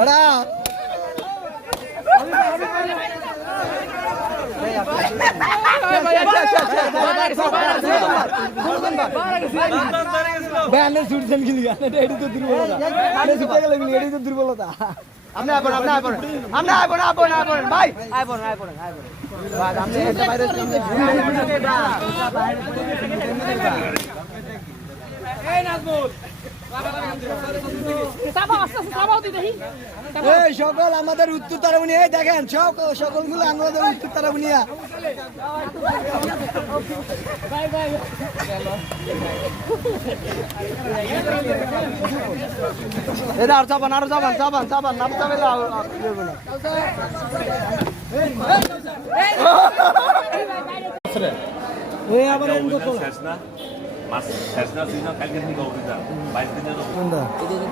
ওরা ব্যান্ডের ছুটছেন কি এটি তো দুর্বলতা ছুটে গেলে এটি তো দুর্বলতা আপনি আইবন ভাই আইবন সকল আমাদের উত্তর তারাবুনি দেখেন সকলগুলো আমাদের উত্তর তারাবুনিয়া আরো যাবান নাম চাবেন আবার মাছ শেষ না কালকে থেকে অভিযান 22 দিনের